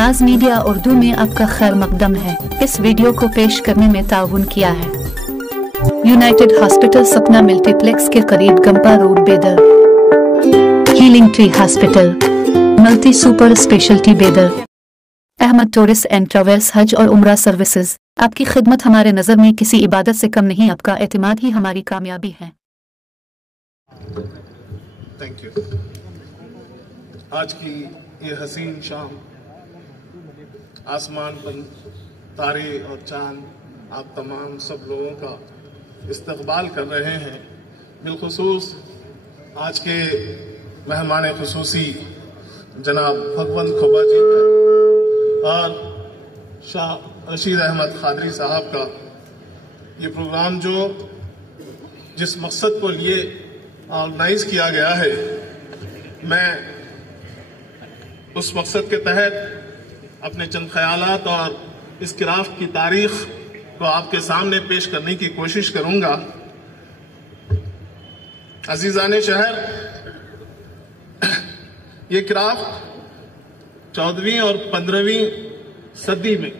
नाज मीडिया उर्दू में आपका खैर मकदम है। इस वीडियो को पेश करने में ताउन किया है यूनाइटेड हॉस्पिटल सपना मल्टीप्लेक्स के करीब गंपा रोड बेदर, healing tree hospital multi super speciality बेदर, अहमद टूरिस्ट एंड ट्रैवल्स हज और उम्रा सर्विसेज। आपकी खिदमत हमारे नज़र में किसी इबादत से कम नहीं, आपका एतमाद ही हमारी कामयाबी है। Thank you. आज की ये हसीन शाम, आसमान पर तारे और चांद आप तमाम सब लोगों का इस्तकबाल कर रहे हैं। बिलखुसूस आज के मेहमान खुसूसी जनाब भगवंत खोबा जी और शाह रशीद अहमद खादरी साहब का ये प्रोग्राम जो जिस मकसद को लिए ऑर्गेनाइज किया गया है, मैं उस मकसद के तहत अपने चंद ख्यालात और इस क्राफ्ट की तारीख को आपके सामने पेश करने की कोशिश करूंगा। अजीजाने शहर, ये क्राफ्ट 14वीं और 15वीं सदी में,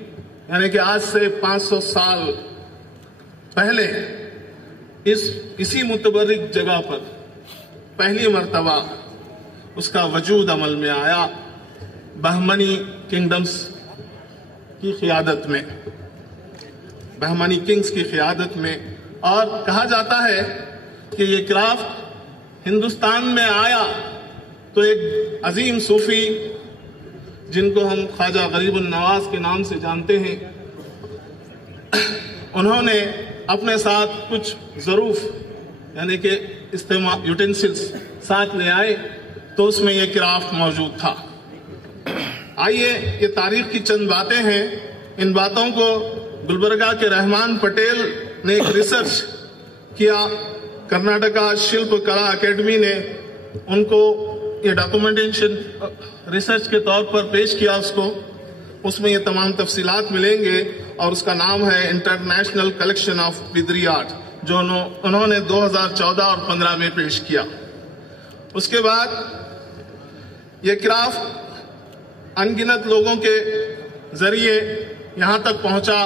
यानी कि आज से 500 साल पहले इसी मुतबर्रिक जगह पर पहली मर्तबा उसका वजूद अमल में आया, बहमनी किंगडम्स की क़ियादत में, बहमनी किंग्स की क़ियादत में। और कहा जाता है कि ये क्राफ्ट हिंदुस्तान में आया तो एक अजीम सूफी जिनको हम ख्वाजा गरीबुन नवाज के नाम से जानते हैं, उन्होंने अपने साथ कुछ ज़रूफ यानी कि इस्तेमाल यूटेंसिल्स साथ ले आए, तो उसमें यह क्राफ्ट मौजूद था। आइए, ये तारीख की चंद बातें हैं। इन बातों को गुलबर्गा के रहमान पटेल ने एक रिसर्च किया, कर्नाटका शिल्प कला अकेडमी ने उनको ये डॉक्यूमेंटेशन रिसर्च के तौर पर पेश किया उसको। उसमें ये तमाम तफसीलात मिलेंगे और उसका नाम है international collection of Bidri art, जो उन्होंने 2014 और 15 में पेश किया। उसके बाद ये क्राफ्ट अनगिनत लोगों के जरिए यहाँ तक पहुँचा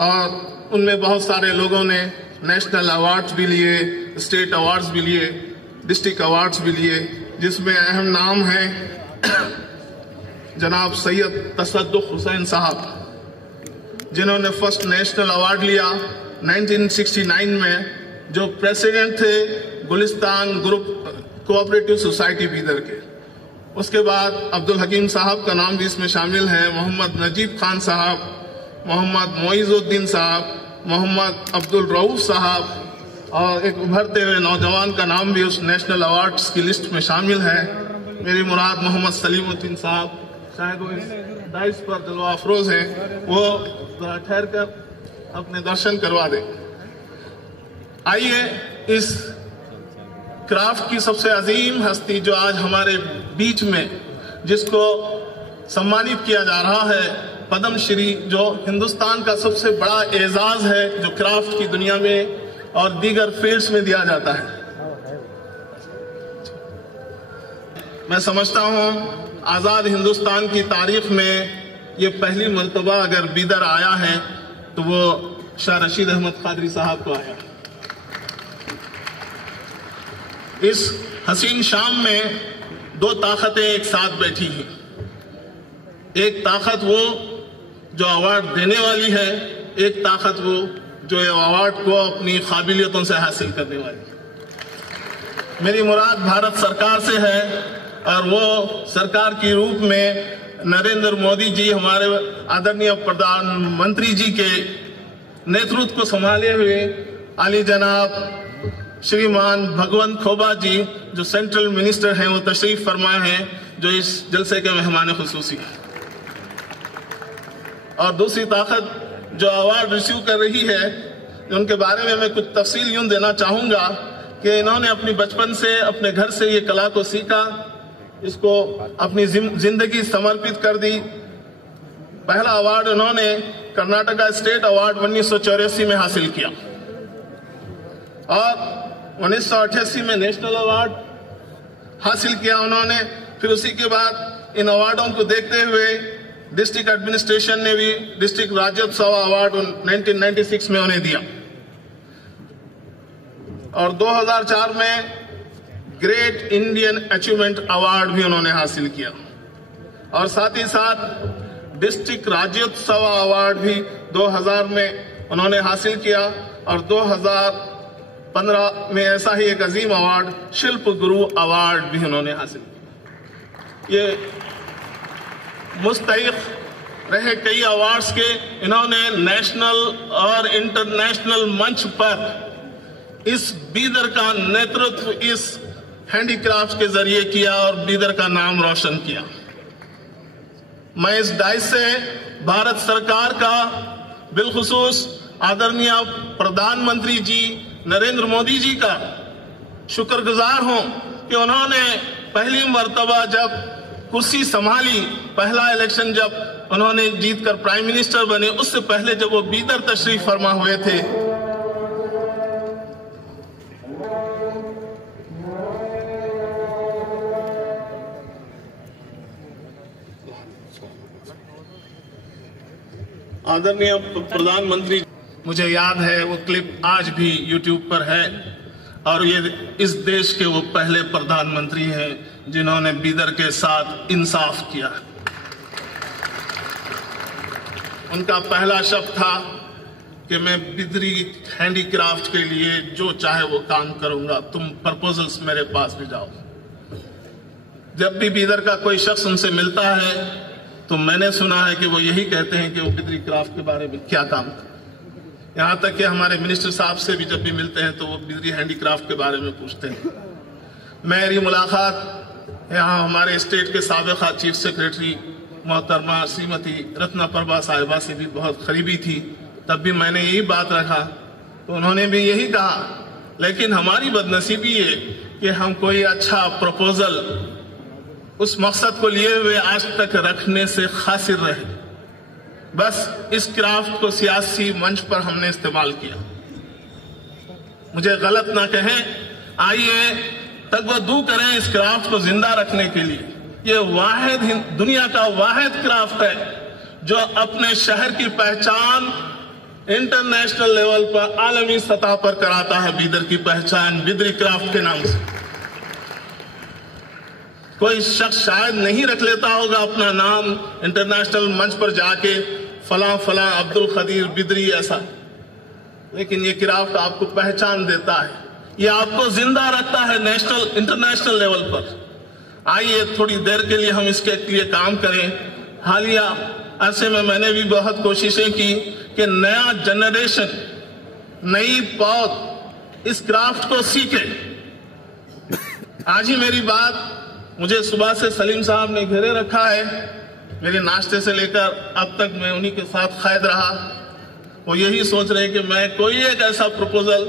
और उनमें बहुत सारे लोगों ने नेशनल अवार्ड्स भी लिए, स्टेट अवार्ड्स भी लिए, डिस्ट्रिक्ट अवार्ड्स भी लिए, जिसमें अहम नाम है जनाब सैयद तसद्दुक़ हुसैन साहब, जिन्होंने फर्स्ट नेशनल अवार्ड लिया 1969 में, जो प्रेसिडेंट थे Gulistan group cooperative society Bidar के। उसके बाद अब्दुल हकीम साहब का नाम भी इसमें शामिल है, मोहम्मद नजीब खान साहब, मोहम्मद मोइजुद्दीन साहब, मोहम्मद अब्दुल रऊफ साहब, और एक उभरते हुए नौजवान का नाम भी उस नेशनल अवार्ड्स की लिस्ट में शामिल है। मेरी मुराद मोहम्मद सलीमुद्दीन साहब, शायद वो इस दाइश पर जलवा अफरोज है, वो जरा ठहर कर अपने दर्शन करवा दें। आइए, इस क्राफ्ट की सबसे अजीम हस्ती जो आज हमारे बीच में, जिसको सम्मानित किया जा रहा है, पद्म श्री, जो हिंदुस्तान का सबसे बड़ा एजाज है जो क्राफ्ट की दुनिया में और दीगर फील्ड्स में दिया जाता है। मैं समझता हूं आजाद हिंदुस्तान की तारीख में ये पहली मर्तबा अगर बीदर आया है तो वो शाह रशीद अहमद खादरी साहब को आया। इस हसीन शाम में दो ताकतें एक साथ बैठी हैं। एक ताकत वो जो अवार्ड देने वाली है, एक ताकत वो जो ये अवार्ड को अपनी काबिलियतों से हासिल करने वाली। मेरी मुराद भारत सरकार से है और वो सरकार की रूप में नरेंद्र मोदी जी, हमारे आदरणीय प्रधानमंत्री जी के नेतृत्व को संभाले हुए आली जनाब श्रीमान भगवंत खोबा जी, जो सेंट्रल मिनिस्टर हैं, वो तशरीफ फरमाए हैं, जो इस जलसे के मेहमान खुसूसी हैं। और दूसरी ताकत जो अवार्ड रिसीव कर रही है, उनके बारे में मैं कुछ तफसील यूं देना चाहूंगा कि इन्होंने अपनी बचपन से अपने घर से ये कला को सीखा, इसको अपनी जिंदगी समर्पित कर दी। पहला अवार्ड उन्होंने कर्नाटका स्टेट अवार्ड 1984 में हासिल किया और 1988 में नेशनल अवार्ड हासिल किया उन्होंने। फिर उसी के बाद इन अवार्डों को देखते हुए डिस्ट्रिक्ट एडमिनिस्ट्रेशन ने भी डिस्ट्रिक्ट राज्योत्सव अवार्ड 1996 में उन्हें दिया और 2004 में ग्रेट इंडियन अचीवमेंट अवार्ड भी उन्होंने हासिल किया और साथ ही साथ डिस्ट्रिक्ट राज्योत्सव अवार्ड भी 2000 में उन्होंने हासिल किया और 2015 में ऐसा ही एक अजीम अवार्ड शिल्प गुरु अवार्ड भी उन्होंने हासिल किया। ये मुस्तहिक रहे कई अवार्ड्स के, इन्होंने नेशनल और इंटरनेशनल मंच पर इस बीदर का नेतृत्व इस हैंडीक्राफ्ट के जरिए किया और बीदर का नाम रोशन किया। मैं इस डाइस से भारत सरकार का बिलखुसूस आदरणीय प्रधानमंत्री जी नरेंद्र मोदी जी का शुक्रगुजार हूं कि उन्होंने पहली मर्तबा जब कुर्सी संभाली, पहला इलेक्शन जब उन्होंने जीतकर प्राइम मिनिस्टर बने, उससे पहले जब वो बीदर तशरीफ फरमा हुए थे, आदरणीय प्रधानमंत्री, मुझे याद है वो क्लिप आज भी YouTube पर है और ये इस देश के वो पहले प्रधानमंत्री हैं जिन्होंने बीदर के साथ इंसाफ किया। उनका पहला शब्द था कि मैं बिदरी हैंडीक्राफ्ट के लिए जो चाहे वो काम करूंगा, तुम प्रपोजल्स मेरे पास भी जाओ। जब भी बीदर का कोई शख्स उनसे मिलता है तो मैंने सुना है कि वो यही कहते हैं कि वो बिदरी क्राफ्ट के बारे में क्या काम करते। यहाँ तक कि हमारे मिनिस्टर साहब से भी जब भी मिलते हैं तो वो बिदरी हैंडीक्राफ्ट के बारे में पूछते हैं। मेरी मुलाकात यहाँ हमारे स्टेट के साबिक़ा चीफ सेक्रेटरी मोहतरमा श्रीमती रत्ना प्रभा साहिबा से भी बहुत करीबी थी, तब भी मैंने यही बात रखा तो उन्होंने भी यही कहा, लेकिन हमारी बदनसीबी है कि हम कोई अच्छा प्रपोजल उस मकसद को लिए हुए आज तक रखने से खासिर रहे। बस इस क्राफ्ट को सियासी मंच पर हमने इस्तेमाल किया। मुझे गलत ना कहें, आइए तगवदू करें इस क्राफ्ट को जिंदा रखने के लिए। ये वाहिद दुनिया का वाहिद क्राफ्ट है जो अपने शहर की पहचान इंटरनेशनल लेवल पर, आलमी सतह पर कराता है। बीदर की पहचान बिदरी क्राफ्ट के नाम से। कोई शख्स शायद नहीं रख लेता होगा अपना नाम इंटरनेशनल मंच पर जाके फला फला अब्दुल खदीर बिदरी ऐसा, लेकिन ये क्राफ्ट आपको पहचान देता है, ये आपको जिंदा रखता है नेशनल इंटरनेशनल लेवल पर। आइए थोड़ी देर के लिए हम इसके लिए काम करें। हालिया अरसे में मैंने भी बहुत कोशिशें की कि नया जनरेशन, नई पौध इस क्राफ्ट को सीखे। आज ही मेरी बात मुझे सुबह से सलीम साहब ने घेरे रखा है, मेरे नाश्ते से लेकर अब तक मैं उन्हीं के साथ कैद रहा। वो यही सोच रहे हैं कि मैं कोई एक ऐसा प्रपोजल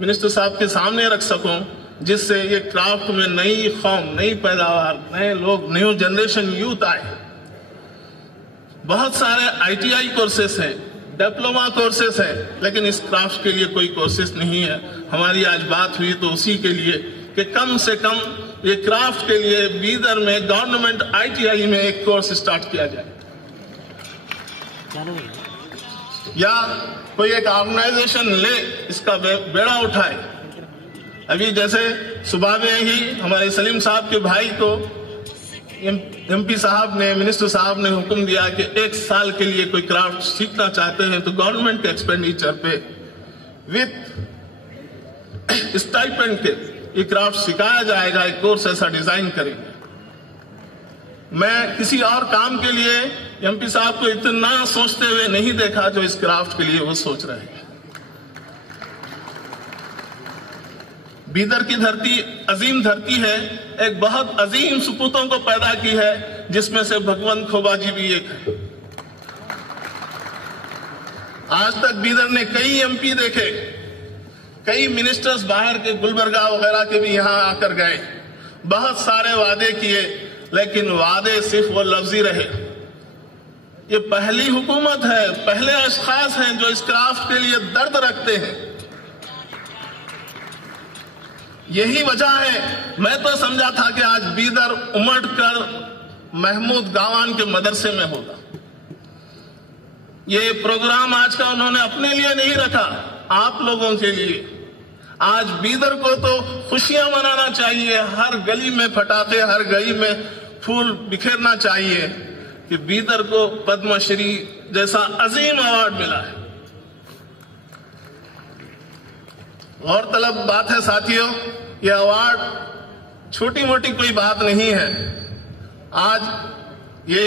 मिनिस्टर साहब के सामने रख सकूं जिससे ये क्राफ्ट में नई कौम, नई पैदावार, नए लोग, न्यू जनरेशन यूथ आए। बहुत सारे ITI कोर्सेस हैं, डिप्लोमा कोर्सेस हैं, लेकिन इस क्राफ्ट के लिए कोई कोर्सेस नहीं है। हमारी आज बात हुई तो उसी के लिए कि कम से कम ये क्राफ्ट के लिए बीदर में गवर्नमेंट ITI में एक कोर्स स्टार्ट किया जाए या कोई एक ऑर्गेनाइजेशन ले इसका बेड़ा उठाए। अभी जैसे सुबह में ही हमारे सलीम साहब के भाई को MP साहब ने, मिनिस्टर साहब ने हुक्म दिया कि 1 साल के लिए कोई क्राफ्ट सीखना चाहते हैं तो गवर्नमेंट के एक्सपेंडिचर पे विथ स्टाइपेंड के ये क्राफ्ट सिखाया जाएगा। एक कोर्स ऐसा डिजाइन करेंगे। मैं किसी और काम के लिए MP साहब को इतना सोचते हुए नहीं देखा जो इस क्राफ्ट के लिए वो सोच रहे हैं। बीदर की धरती अजीम धरती है, एक बहुत अजीम सपूतों को पैदा की है, जिसमें से भगवंत खोबा जी भी एक है। आज तक बीदर ने कई MP देखे, कई मिनिस्टर्स बाहर के गुलबर्गा वगैरह के भी यहां आकर गए, बहुत सारे वादे किए, लेकिन वादे सिर्फ वो लफ्जी रहे। ये पहली हुकूमत है, पहले अशखास हैं जो इस क्राफ्ट के लिए दर्द रखते हैं। यही वजह है, मैं तो समझा था कि आज बीदर उमड़ कर महमूद गावान के मदरसे में होगा। ये प्रोग्राम आज का उन्होंने अपने लिए नहीं रखा, आप लोगों के लिए। आज बीदर को तो खुशियां मनाना चाहिए, हर गली में पटाखे, हर गली में फूल बिखेरना चाहिए कि बीदर को पद्मश्री जैसा अजीम अवार्ड मिला है। गौरतलब बात है साथियों, यह अवार्ड छोटी मोटी कोई बात नहीं है। आज ये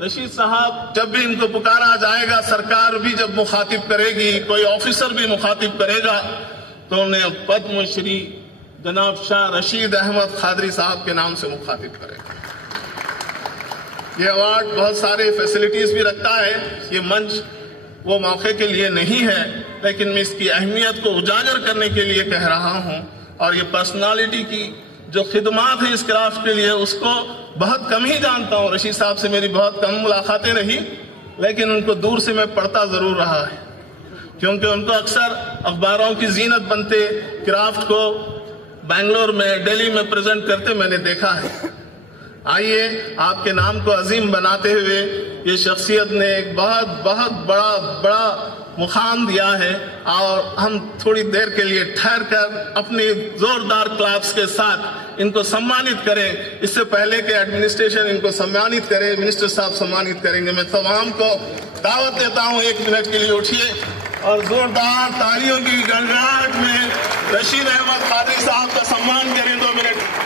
रशीद साहब जब भी इनको पुकारा जाएगा, सरकार भी जब मुखातिब करेगी, कोई ऑफिसर भी मुखातिब करेगा, तो उन्हें पद्मश्री जनाब शाह रशीद अहमद खादरी साहब के नाम से मुखातिब करेगा। ये अवार्ड बहुत सारे फैसिलिटीज भी रखता है। ये मंच वो मौके के लिए नहीं है, लेकिन मैं इसकी अहमियत को उजागर करने के लिए कह रहा हूं। और ये पर्सनालिटी की जो खिदमात है इस क्राफ्ट के लिए, उसको बहुत कम ही जानता हूं। रशीद साहब से मेरी बहुत कम मुलाकातें रही, लेकिन उनको दूर से मैं पढ़ता जरूर रहा है, क्योंकि उनको अक्सर अखबारों की जीनत बनते, क्राफ्ट को बेंगलोर में, दिल्ली में प्रेजेंट करते मैंने देखा है। आइए, आपके नाम को अजीम बनाते हुए ये शख्सियत ने एक बहुत बहुत बड़ा मुकाम दिया है, और हम थोड़ी देर के लिए ठहर कर अपने जोरदार क्लैप्स के साथ इनको सम्मानित करें। इससे पहले कि एडमिनिस्ट्रेशन इनको सम्मानित करे, मिनिस्टर साहब सम्मानित करेंगे, मैं तमाम को दावत देता हूं 1 मिनट के लिए उठिए और जोरदार तालियों की गड़गड़ाहट में रशीद अहमद खादरी साहब का सम्मान करें। 2 मिनट।